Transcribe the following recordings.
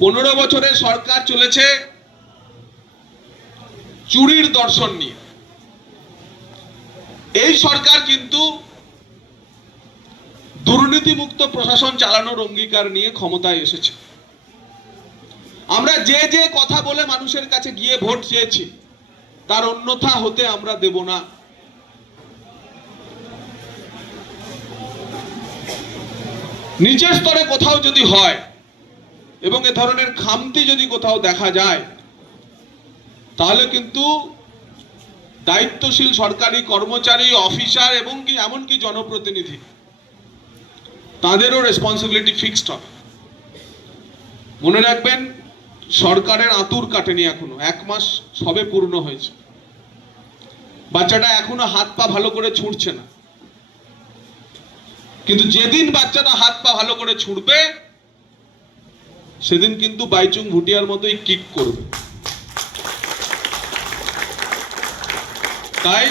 15 বছরের সরকার চলেছে চুরির দর্শন নিয়ে। এই সরকার কিন্তু দুর্নীতিমুক্ত প্রশাসন চালানোর অঙ্গীকার নিয়ে ক্ষমতায় এসেছে। আমরা যে যে কথা বলে মানুষের কাছে গিয়ে ভোট চেয়েছি তার অন্যথা হতে আমরা দেব না। নিচের স্তরে কোথাও যদি হয় এবং এ ধরনের খামতি যদি কোথাও দেখা যায় তাহলে কিন্তু দায়িত্বশীল সরকারি কর্মচারী, অফিসার এবং কি এমনকি জনপ্রতিনিধি তাদেরও রেসপন্সিবিলিটি ফিক্সড হবে। মনে রাখবেন, সরকারের আঁতুর কাটেনি এখনো, 1 মাস সবে পূর্ণ হয়েছে। বাচ্চাটা এখনো হাত পা ভালো করে ছুঁড়ছে না, কিন্তু যেদিন বাচ্চাটা হাত পা ভালো করে ছুঁড়বে সেদিন কিন্তু বাইচুং ভুটিয়ার মতোই কিক করবে। তাই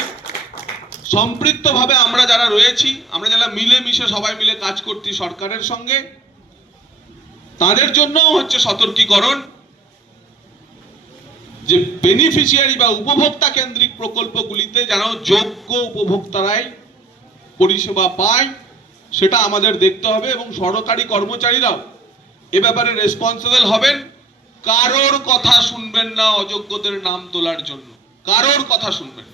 সম্পৃক্তভাবে আমরা যারা রয়েছি, আমরা যারা মিলেমিশে সবাই মিলে কাজ করছি সরকারের সঙ্গে, তাদের জন্য হচ্ছে সতর্কীকরণ যে বেনিফিশিয়ারি বা উপভোক্তা কেন্দ্রিক প্রকল্পগুলিতে যেন যোগ্য উপভোক্তারাই পরিষেবা পায় সেটা আমাদের দেখতে হবে। এবং সরকারি কর্মচারীরাও এ ব্যাপারে রেসপন্সিবল হবেন। কারোর কথা শুনবেন না অযোগ্যদের নাম তোলার জন্য, কারোর কথা শুনবেন।